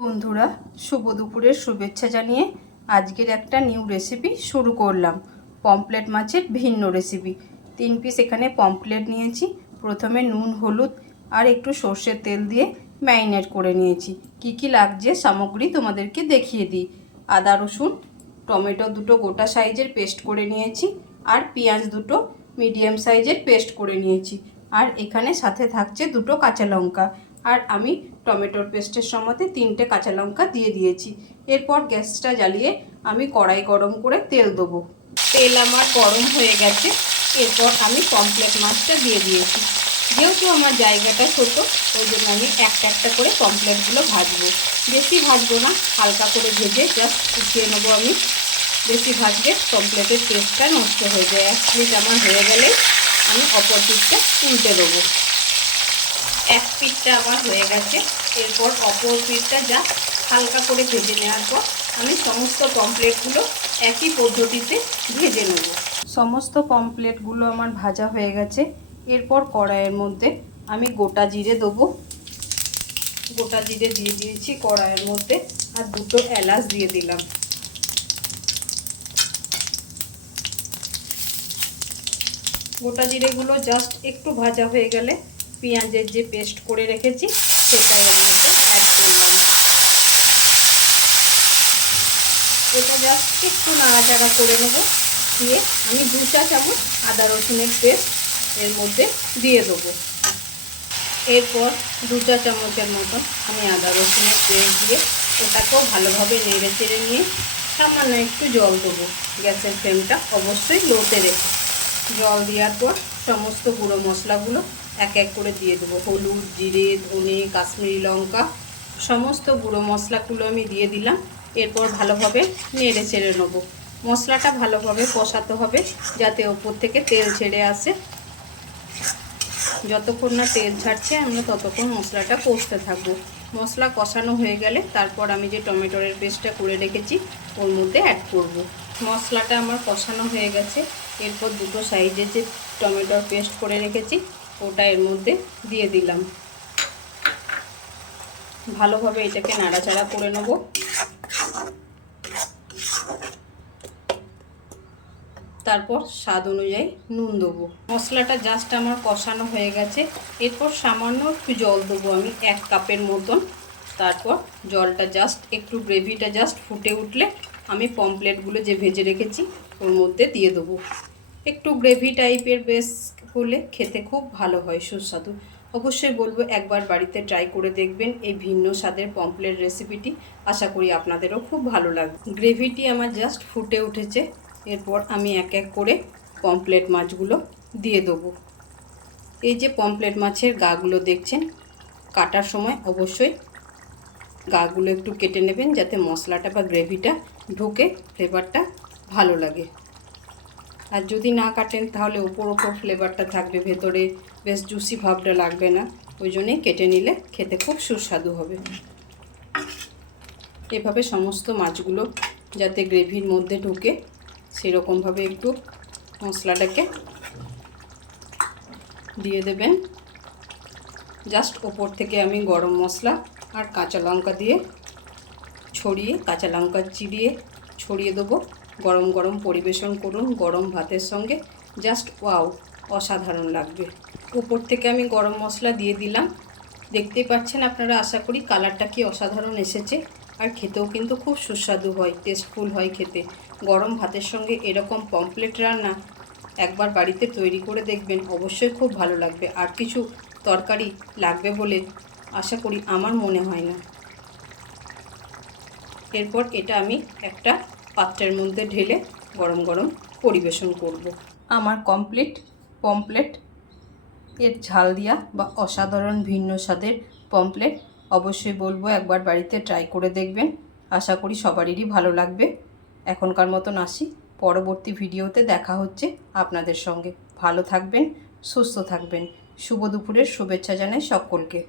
বন্ধুরা, শুভ দুপুরের শুভেচ্ছা জানিয়ে আজকের একটা নিউ রেসিপি শুরু করলাম। পমপ্লেট মাছের ভিন্ন রেসিপি তিন পিস এখানে পমপ্লেট নিয়েছি। প্রথমে নুন, হলুদ আর একটু সর্ষের তেল দিয়ে ম্যারিনেট করে নিয়েছি। কি কি লাগছে সামগ্রী তোমাদেরকে দেখিয়ে দিই। আদা, রসুন, টমেটো দুটো গোটা সাইজের পেস্ট করে নিয়েছি আর পেঁয়াজ দুটো মিডিয়াম সাইজের পেস্ট করে নিয়েছি। আর এখানে সাথে থাকছে দুটো কাঁচা লঙ্কা। আর আমি টমেটোর পেস্টের সমেতে তিনটে কাঁচা লঙ্কা দিয়ে দিয়েছি। এরপর গ্যাসটা জ্বালিয়ে আমি কড়াই গরম করে তেল দেবো। তেল আমার গরম হয়ে গেছে। এরপর আমি পমপ্লেট মাছটা দিয়ে দিয়েছি। যেহেতু আমার জায়গাটা ছোট, ওই জন্য আমি একটা একটা করে পমপ্লেটগুলো ভাজবো। বেশি ভাজবো না, হালকা করে ভেজে জাস্ট উঠিয়ে নেব আমি। বেশি ভাজলে পমপ্লেটের টেস্টটা নষ্ট হয়ে যায়। এক প্লেট আমার হয়ে গেলে আমি অপর পিঠটা তুলতে দেবো। এক পিঠটা আমার হয়ে গেছে। এরপর অপর পিঠটা যা হালকা করে ভেজে নেওয়ার পর আমি সমস্ত পমপ্লেটগুলো একই পদ্ধতিতে ভেজে নেব। সমস্ত পমপ্লেটগুলো আমার ভাজা হয়ে গেছে। এরপর কড়াইয়ের মধ্যে আমি গোটা জিরে দেবো। গোটা জিরে দিয়ে দিয়েছি কড়াইয়ের মধ্যে আর দুটো এলাচ দিয়ে দিলাম। গোটা জিরেগুলো জাস্ট একটু ভাজা হয়ে গেলে পেঁয়াজের যে পেস্ট করে রেখেছি সেটাই এর মধ্যে অ্যাড করলাম এটা জাস্ট একটু নাড়াচাড়া করে নেব। দিয়ে আমি দু চা চামচ আদা রসুনের পেস্ট এর মধ্যে দিয়ে দেবো। এরপর দু চা চামচের মতন আমি আদা রসুনের পেস্ট দিয়ে ওটাকেও ভালোভাবে নেড়ে চেড়ে নিয়ে সামান্য একটু জল দেবো। গ্যাসের ফ্লেমটা অবশ্যই লোতে রেখে। জল দেওয়ার পর সমস্ত গুঁড়ো মশলাগুলো এক এক করে দিয়ে দেবো। হলুদ, জিরে, ধনে, কাশ্মীরি লঙ্কা, সমস্ত গুঁড়ো মশলাগুলো আমি দিয়ে দিলাম। এরপর ভালোভাবে নেড়ে ছেড়ে নেব। মশলাটা ভালোভাবে কষাতে হবে যাতে ওপর থেকে তেল ছেড়ে আসে। যতক্ষণ না তেল ছাড়ছে, আমরা ততক্ষণ মশলাটা কষতে থাকব। মশলা কষানো হয়ে গেলে তারপর আমি যে টমেটোরের পেস্টটা করে রেখেছি, ওর মধ্যে অ্যাড করব। মশলাটা আমার কষানো হয়ে গেছে। এরপর দুটো সাইজে যে টমেটোর পেস্ট করে রেখেছি, ওটা এর মধ্যে দিয়ে দিলাম। ভালোভাবে এটাকে নাড়াচাড়া করে নেব। তারপর স্বাদ অনুযায়ী নুন দেবো। মশলাটা জাস্ট আমার কষানো হয়ে গেছে। এরপর সামান্য একটু জল দেবো আমি এক কাপের মতন। তারপর জলটা জাস্ট একটু গ্রেভিটা জাস্ট ফুটে উঠলে আমি পমপ্লেটগুলো যে ভেজে রেখেছি, ওর মধ্যে দিয়ে দেবো। একটু গ্রেভি টাইপের বেশ হলে খেতে খুব ভালো হয়, সুস্বাদু। অবশ্যই বলব, একবার বাড়িতে ট্রাই করে দেখবেন এই ভিন্ন স্বাদের পমপ্লেট রেসিপিটি। আশা করি আপনাদেরও খুব ভালো লাগবে। গ্রেভিটি আমার জাস্ট ফুটে উঠেছে। এরপর আমি এক এক করে পমপ্লেট মাছগুলো দিয়ে দেবো। এই যে পমপ্লেট মাছের গাগুলো দেখছেন, কাটার সময় অবশ্যই গাগুলো একটু কেটে নেবেন, যাতে মশলাটা বা গ্রেভিটা ঢুকে ফ্লেভারটা ভালো লাগে। আর যদি না কাটেন, তাহলে ওপর ওপর ফ্লেভারটা থাকবে, ভেতরে বেশ জুসি ভাবটা লাগবে না। ওই জন্যেই কেটে নিলে খেতে খুব সুস্বাদু হবে। এভাবে সমস্ত মাছগুলো যাতে গ্রেভির মধ্যে ঢুকে, সেরকমভাবে একটু মশলাটাকে দিয়ে দেবেন। জাস্ট ওপর থেকে আমি গরম মশলা আর কাঁচা লঙ্কা দিয়ে ছড়িয়ে, কাঁচা লঙ্কা চিড়িয়ে ছড়িয়ে দেবো। গরম গরম পরিবেশন করুন, গরম ভাতের সঙ্গে। জাস্ট ওয়াও, অসাধারণ লাগবে। উপর থেকে আমি গরম মশলা দিয়ে দিলাম। দেখতেই পাচ্ছেন আপনারা, আশা করি কালারটা কি অসাধারণ এসেছে। আর খেতেও কিন্তু খুব সুস্বাদু হয় টেস্টফুল হয় খেতে। গরম ভাতের সঙ্গে এরকম পমপ্লেট রান্না একবার বাড়িতে তৈরি করে দেখবেন, অবশ্যই খুব ভালো লাগবে। আর কিছু তরকারি লাগবে বলে আশা করি আমার মনে হয় না। এরপর এটা আমি একটা পাত্রের মধ্যে ঢেলে গরম গরম পরিবেশন করব। আমার কমপ্লিট পমপ্লেট এর ঝাল দিয়া বা অসাধারণ ভিন্ন স্বাদের পমপ্লেট অবশ্যই বলব একবার বাড়িতে ট্রাই করে দেখবেন। আশা করি সবারই ভালো লাগবে। এখনকার মতন আসি, পরবর্তী ভিডিওতে দেখা হচ্ছে আপনাদের সঙ্গে। ভালো থাকবেন, সুস্থ থাকবেন। শুভ দুপুরের শুভেচ্ছা জানাই সকলকে।